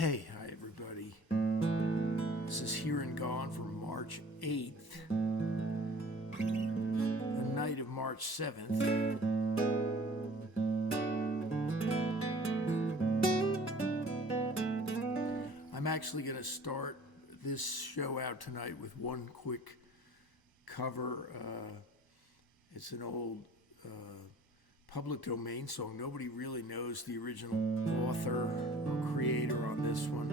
Hi everybody. This is Here and Gone from March 8th, the night of March 7th. I'm actually going to start this show out tonight with one quick cover. It's an old public domain song. Nobody really knows the original author or creator on this one.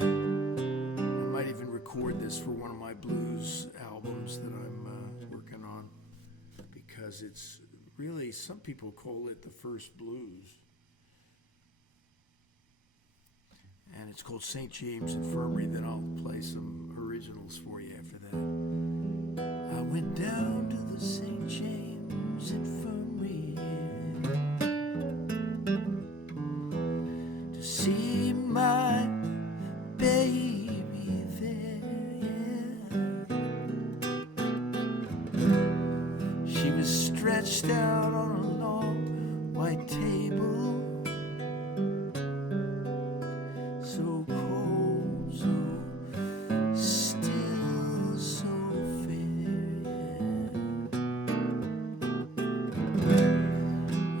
I might even record this for one of my blues albums that I'm working on, because it's really, some people call it the first blues. And it's called St. James Infirmary. Then I'll play some originals for you after that. I went down to the St. James Infirmary to see my baby there. She was stretched out on a long white table, so cold, so still, so fair.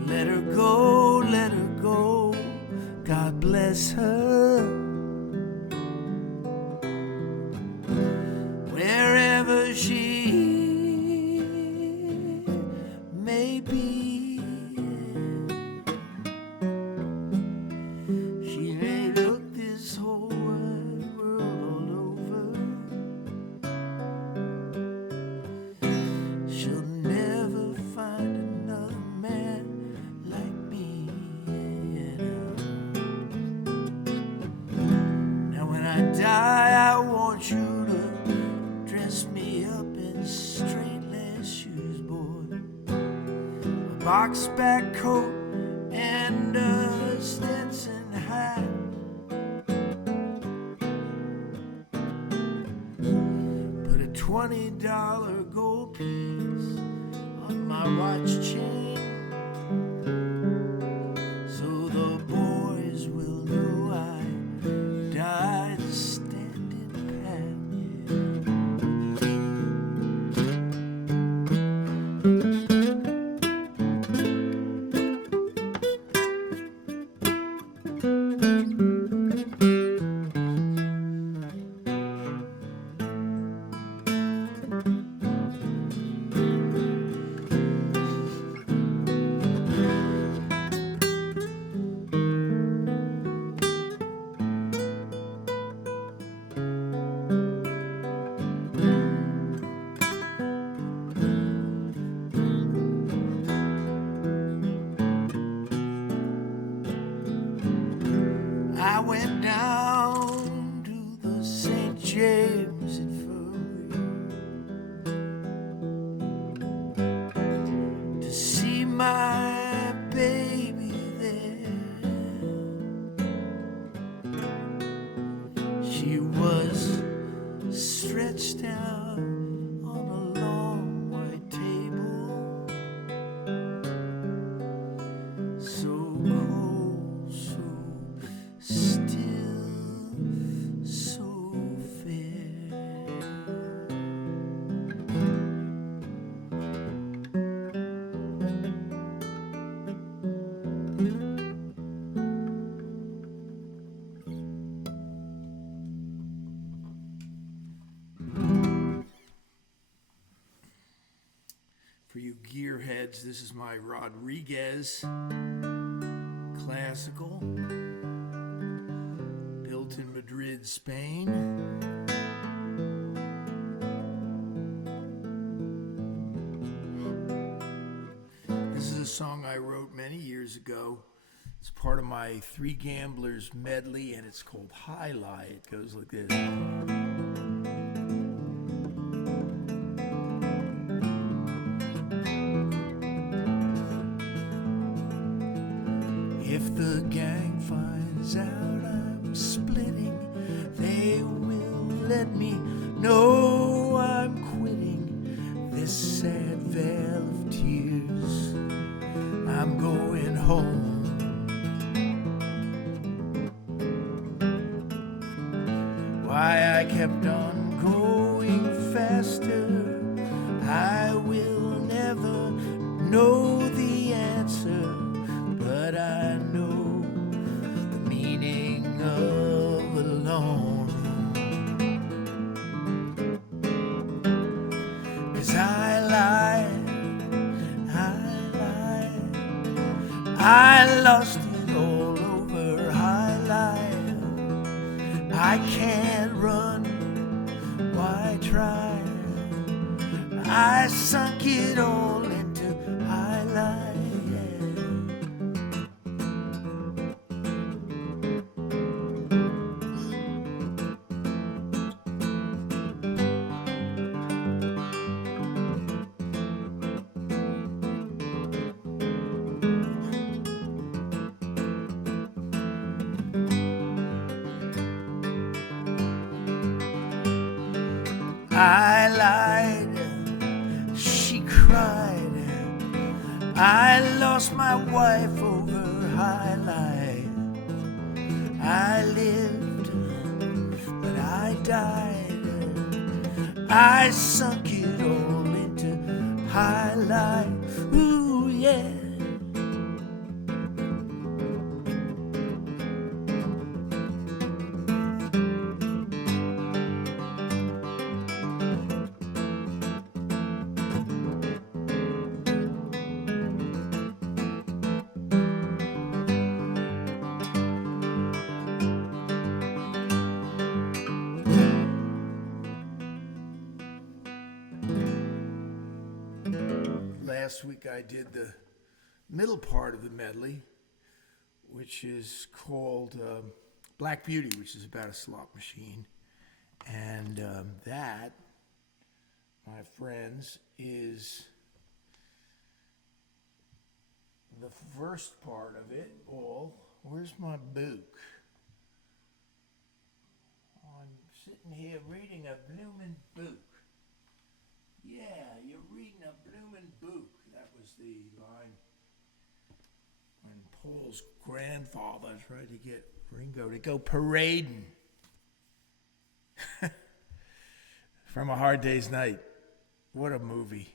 Let her go, God bless her. Wherever she may be, she may look this whole wide world all over. She'll never find another man like me. Now when I die, I want you to dress me up in straight lace shoes, boy, a box back coat and a Stetson hat. Put a $20 gold piece on my watch chain, so the boys will know I died standing pat. I went down to the St. James Infirmary to see my baby there. She was stretched out on a long white table, so cold, so still, so fair. For you gearheads, this is my Rodriguez classical, built in Madrid, Spain. This is a song I wrote many years ago. It's part of my Three Gamblers medley, and it's called Alai. It goes like this. If the gang finds out I'm splitting, they will let me know I'm quitting this sad vale of tears. I'm going home. kept on going faster. I will never know the answer, but I know the meaning of alone. 'Cause I lied, I lost it all over. I lied, I can't run, why try? I sunk it all into highlight. I lied, she cried. I lost my wife over highlight. I lived, but I died. I sunk it all into highlight. Ooh, yeah. Last week I did the middle part of the medley, which is called Black Beauty, which is about a slot machine. And that, my friends, is the first part of it all. Where's my book? I'm sitting here reading a bloomin' book. Yeah, you're reading a bloomin' book. That was the line when Paul's grandfather tried to get Ringo to go parading from A Hard Day's Night. What a movie.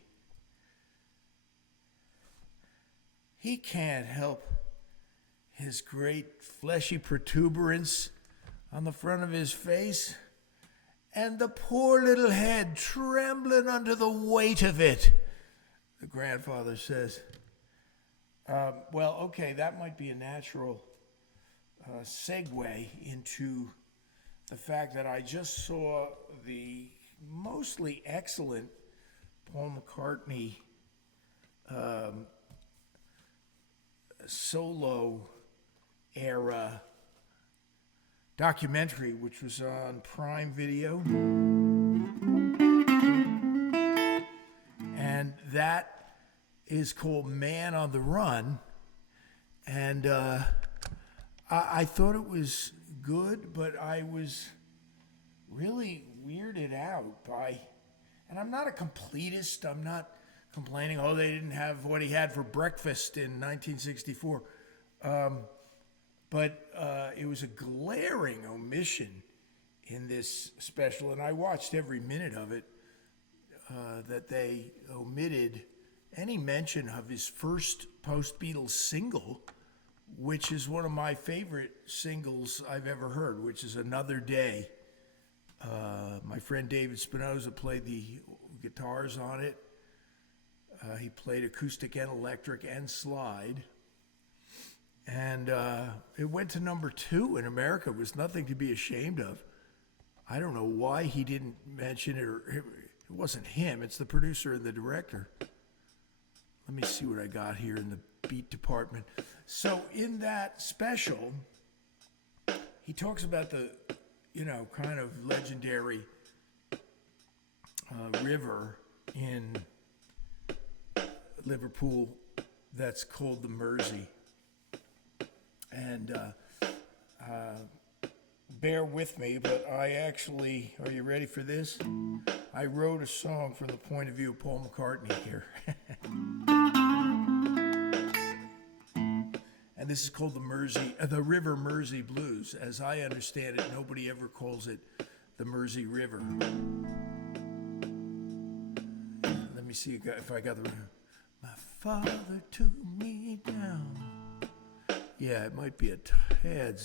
He can't help his great fleshy protuberance on the front of his face, and the poor little head trembling under the weight of it, the grandfather says. Well, okay, that might be a natural segue into the fact that I just saw the mostly excellent Paul McCartney solo era documentary, which was on Prime Video. And that is called Man on the Run. And I thought it was good, but I was really weirded out by, and I'm not a completist, I'm not complaining, oh, they didn't have what he had for breakfast in 1964. But it was a glaring omission in this special, and I watched every minute of it, that they omitted any mention of his first post-Beatles single, which is one of my favorite singles I've ever heard, which is Another Day. My friend David Spinoza played the guitars on it. He played acoustic and electric and slide. And it went to number 2 in America. It was nothing to be ashamed of. I don't know why he didn't mention it, or it wasn't him. It's the producer and the director. Let me see what I got here in the beat department. So in that special, he talks about the, kind of legendary river in Liverpool that's called the Mersey. And bear with me, but I actually, are you ready for this? I wrote a song from the point of view of Paul McCartney here. And this is called the River Mersey Blues. As I understand it, nobody ever calls it the Mersey River. Let me see if I got the... My father took me down. Yeah, it might be a tad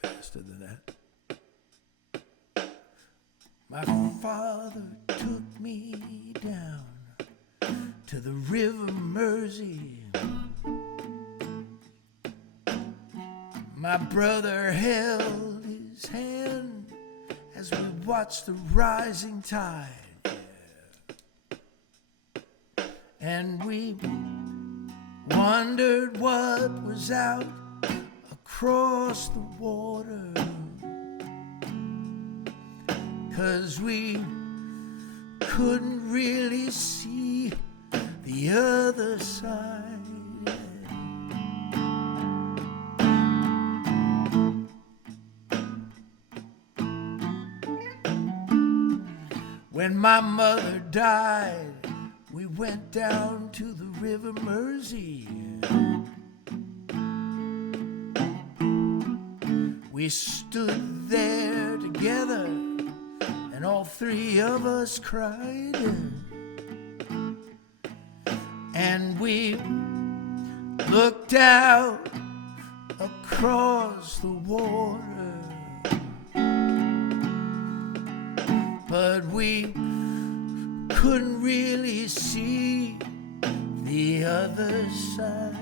faster than that. My father took me down to the river Mersey. My brother held his hand as we watched the rising tide. And we wondered what was out across the water, 'cause we couldn't really see the other side. When my mother died, we went down to the river Mersey. We stood there together, and all three of us cried. And we looked out across the water, but we couldn't really see the other side.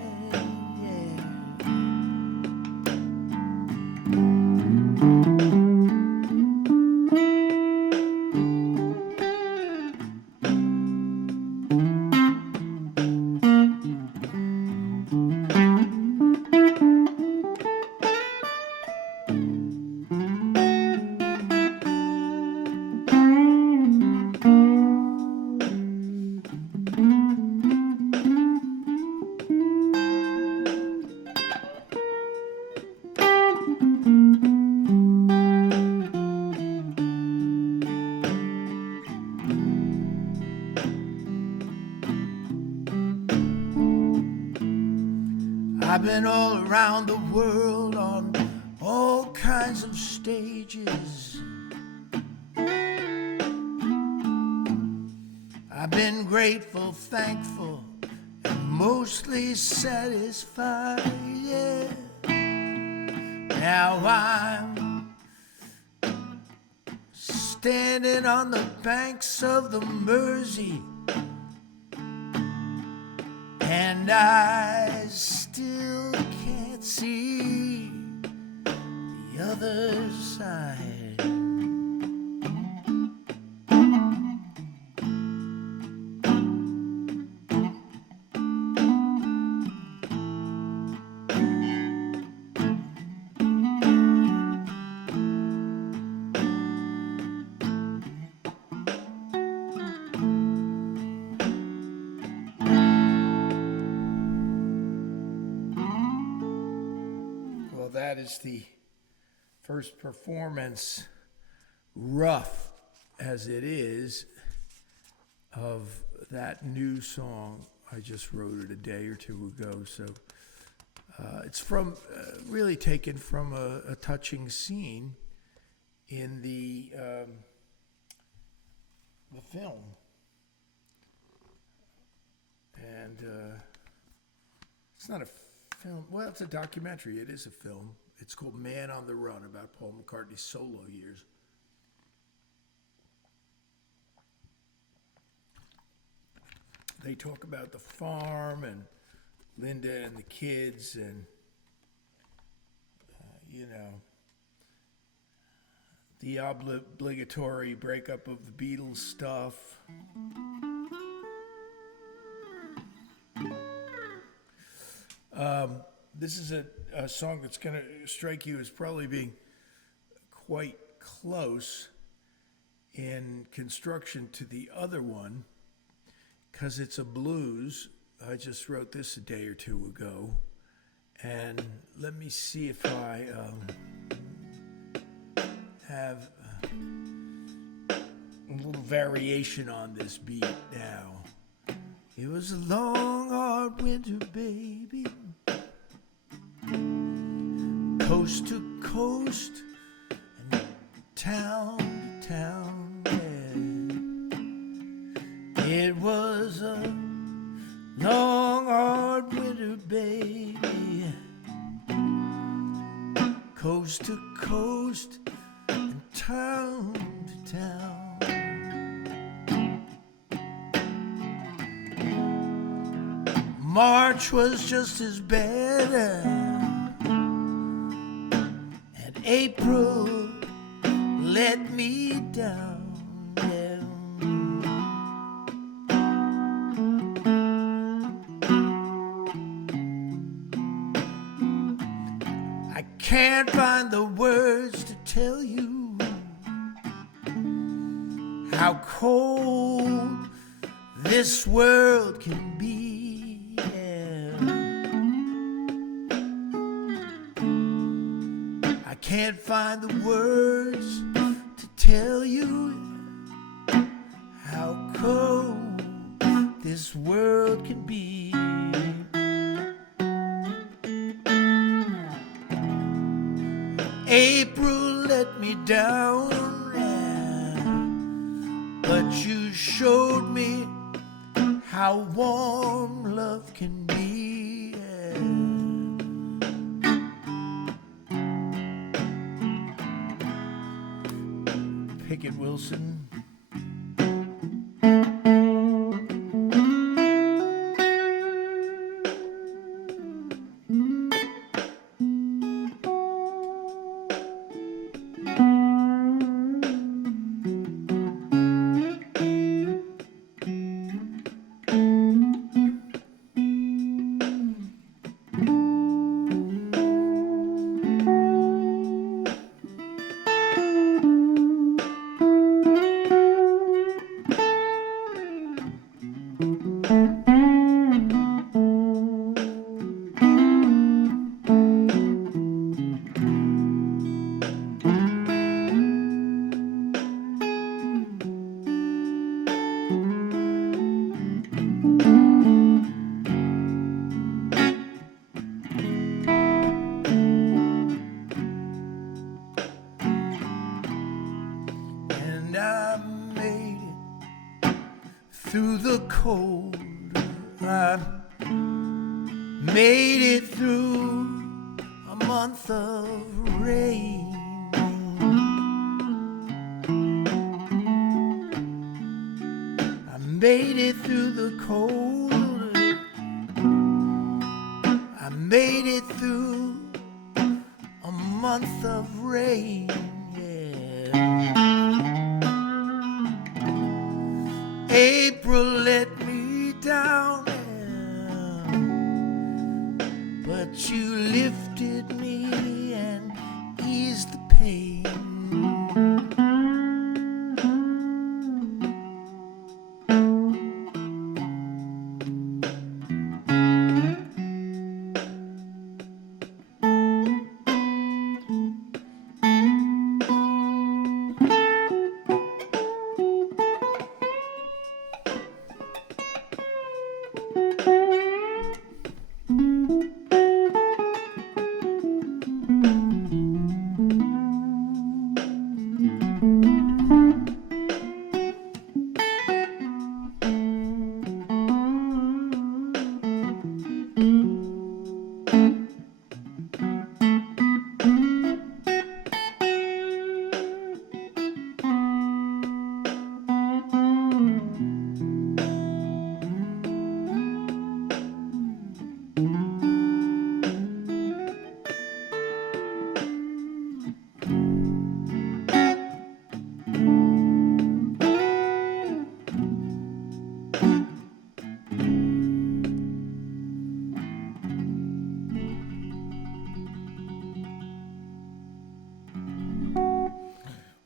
I've been all around the world on all kinds of stages. I've been grateful, thankful, and mostly satisfied, yeah. Now I'm standing on the banks of the Mersey, and I still can't see the other side. That is the first performance, rough as it is, of that new song. I just wrote it a day or two ago, so it's from really taken from a touching scene in the film, and it's not a film. Well, it's a documentary. It is a film. It's called Man on the Run, about Paul McCartney's solo years. They talk about the farm and Linda and the kids and, the obligatory breakup of the Beatles stuff. This is a song that's going to strike you as probably being quite close in construction to the other one, because it's a blues. I just wrote this a day or two ago, and let me see if I have a little variation on this beat now. It was a long, hard winter, baby, coast to coast and town to town. Yeah. It was a long, hard winter, baby, coast to coast and town to town. March was just as bad, and April let me down. Yeah. I can't find the words to tell you how cold this world can be. I can't find the words to tell you how cold this world can be. April let me down, but you showed me how warm love can be. Pickett Wilson. Through the cold, I made it through a month of rain. I made it through the cold. I made it through a month of rain. April let me down, but you lifted me and eased the pain.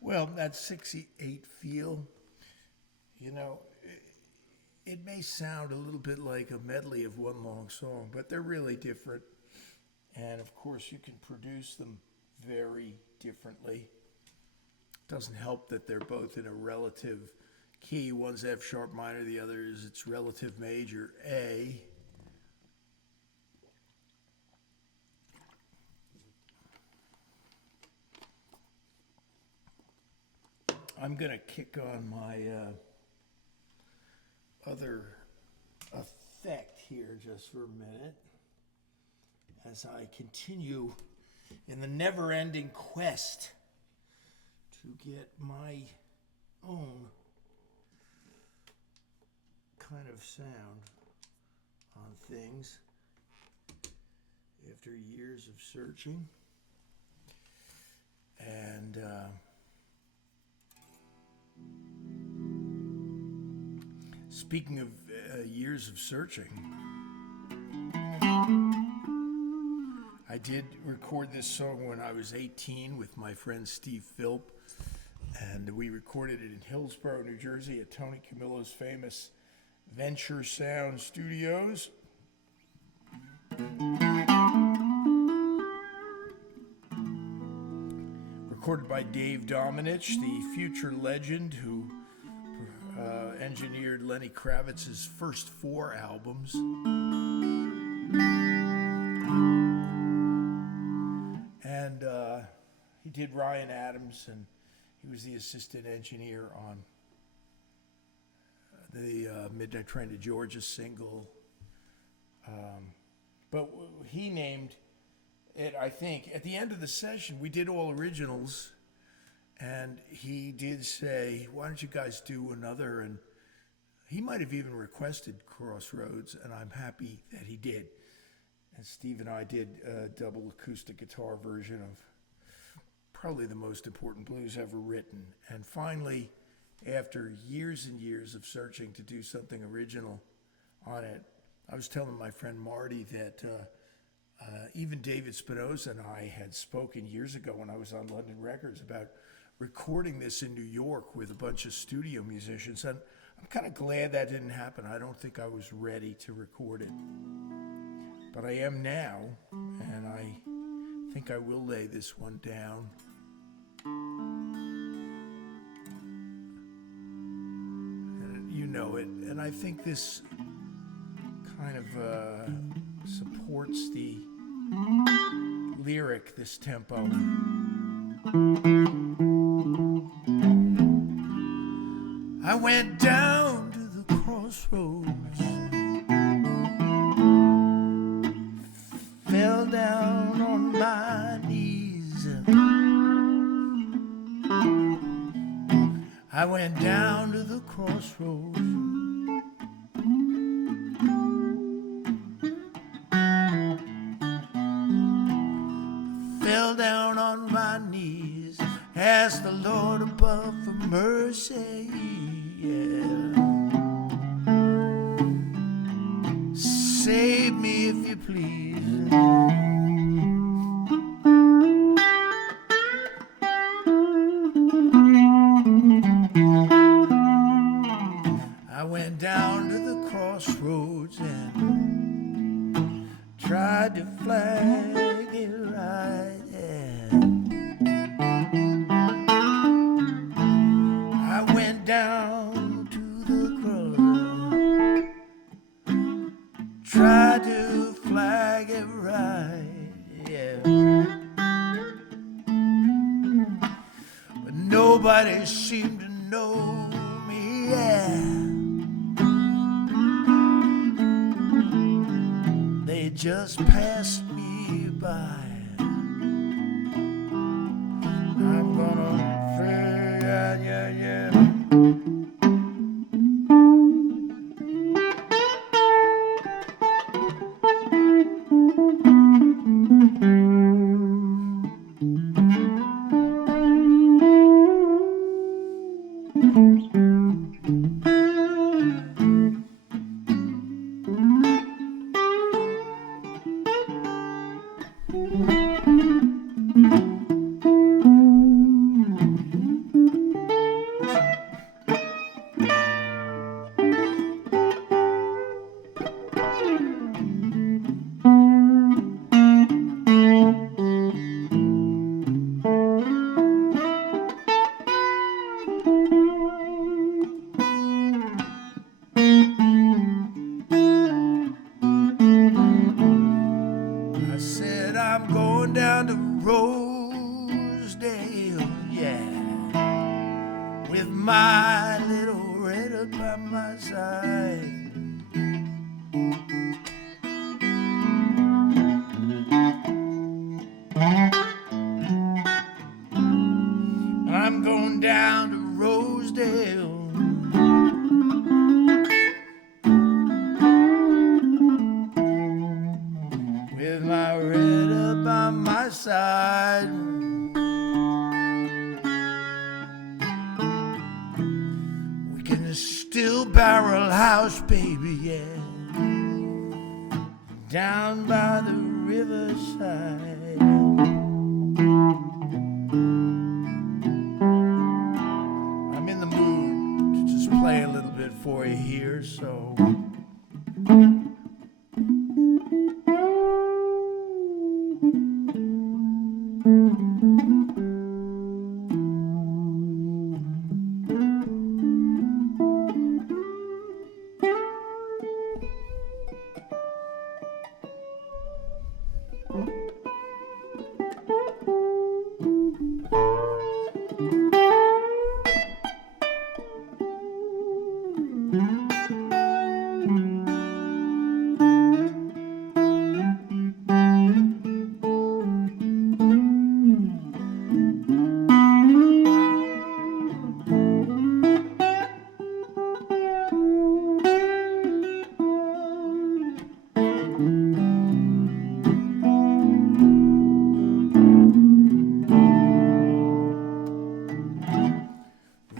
Well, that 68 feel, you know, it may sound a little bit like a medley of one long song, but they're really different. And of course, you can produce them very differently. Doesn't help that they're both in a relative key. One's F sharp minor, the other is its relative major, A. I'm going to kick on my other effect here just for a minute as I continue in the never-ending quest to get my own kind of sound on things after years of searching. And speaking of years of searching, I did record this song when I was 18 with my friend Steve Philp, and we recorded it in Hillsborough, New Jersey at Tony Camillo's famous Venture Sound Studios. Recorded by Dave Dominich, the future legend who engineered Lenny Kravitz's first 4 albums. And he did Ryan Adams, and he was the assistant engineer on the Midnight Train to Georgia single. But he named it, I think, at the end of the session, we did all originals, and he did say, why don't you guys do another? And he might have even requested Crossroads, and I'm happy that he did. And Steve and I did a double acoustic guitar version of probably the most important blues ever written. And finally, after years and years of searching to do something original on it, I was telling my friend Marty that even David Spinoza and I had spoken years ago when I was on London Records about recording this in New York with a bunch of studio musicians. And I'm kind of glad that didn't happen. I don't think I was ready to record it. But I am now, and I think I will lay this one down. And you know it. And I think this kind of supports the lyric, this tempo. I went down to the crossroads, fell down on my knees. I went down to the crossroads, fell down on my knees, asked the Lord above for mercy. Yeah. Save me if you please. I went down to the crossroads and tried to flag it right there. I went down to the crossroads, tried to flag it right, yeah. But nobody seemed to know me, yeah. They just passed me by. I'm gonna figure, yeah, yeah. I said I'm going down to Rosedale, yeah. with my little red up by my side. I'm going down to Rosedale with my red up by my side. We can still barrel house, baby, yeah, down by the riverside. I'm in the mood to just play a little bit for you here, so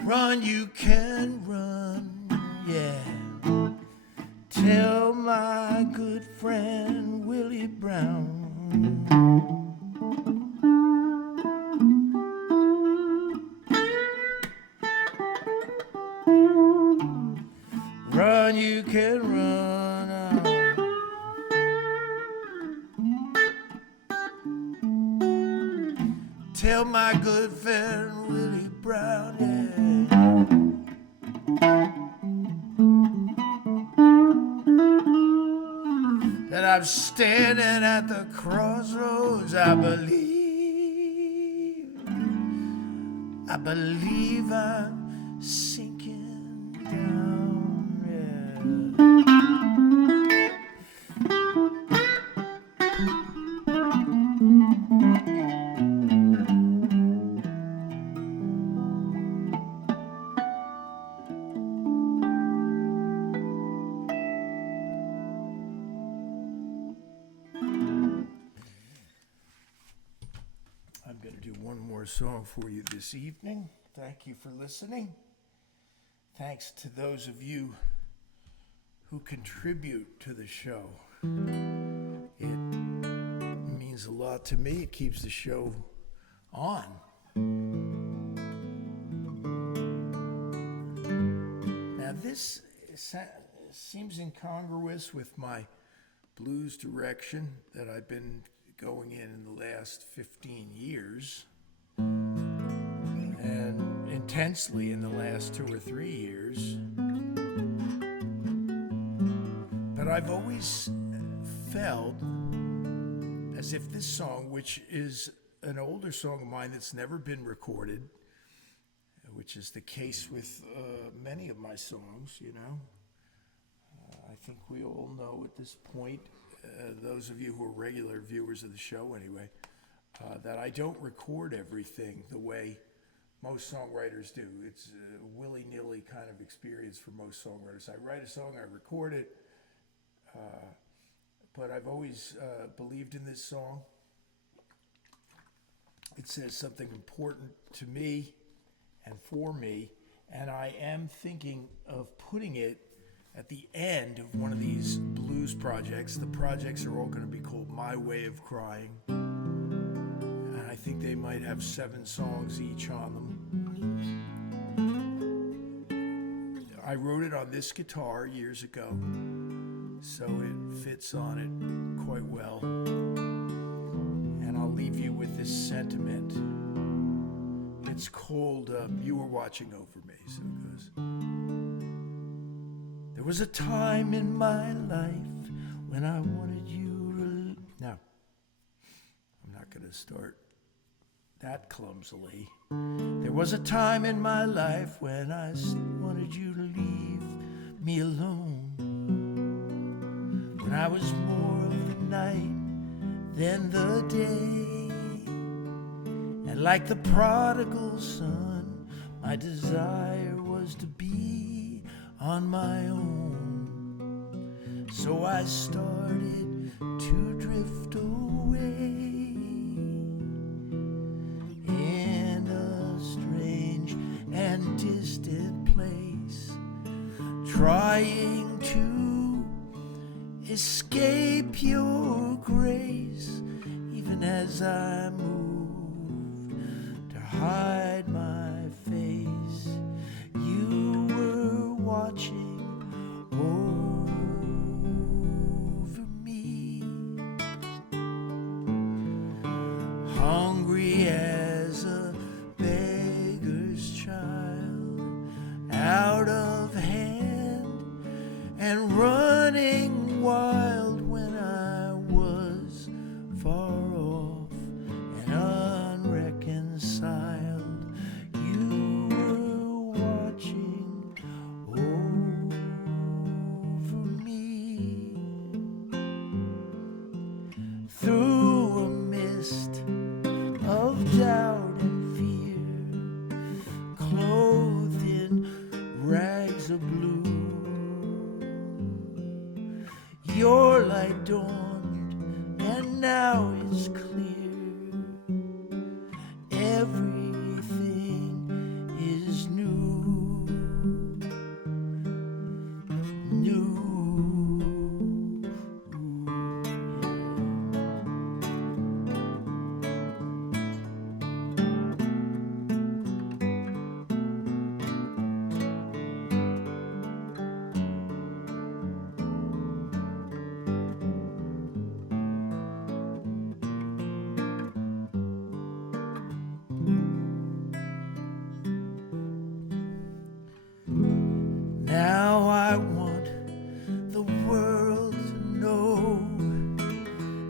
run, you can run, yeah. Tell my good friend Willie Brown. Run, you can run. Tell my good friend Willie Brown, yeah. That I'm standing at the crossroads. I believe I'm sinking down, yeah. I'm going to do one more song for you this evening. Thank you for listening. Thanks to those of you who contribute to the show. It means a lot to me. It keeps the show on. Now this seems incongruous with my blues direction that I've been going in the last 15 years and intensely in the last 2 or 3 years. But I've always felt as if this song, which is an older song of mine that's never been recorded, which is the case with many of my songs, you know. I think we all know at this point, those of you who are regular viewers of the show anyway, that I don't record everything the way most songwriters do. It's a willy-nilly kind of experience for most songwriters. I write a song, I record it, but I've always believed in this song. It says something important to me and for me, and I am thinking of putting it at the end of one of these blues projects. The projects are all going to be called My Way of Crying, and I think they might have 7 songs each on them. I wrote it on this guitar years ago, so it fits on it quite well. And I'll leave you with this sentiment. It's called You Were Watching Over Me, so it goes. There was a time in my life when I wanted you to... Now, I'm not going to start that clumsily. There was a time in my life when I wanted you to leave me alone, when I was more of the night than the day, and like the prodigal son, my desire was to be on my own. So I started to drift away in a strange and distant place, trying to escape your grace, even as I moved to hide my face. You were watching over me, hungry as a beggar's child, out of hand and running wild when I was far off and unreconciled. You were watching over me through a mist of doubt and fear, clothed in rags of blue. Your light dawned, and now it's clear. Everything is new, new. Now I want the world to know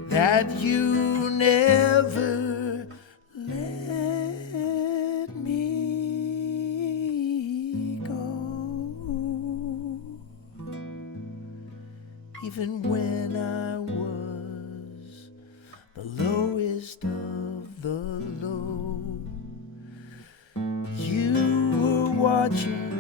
that you never let me go, even when I was the lowest of the low. You were watching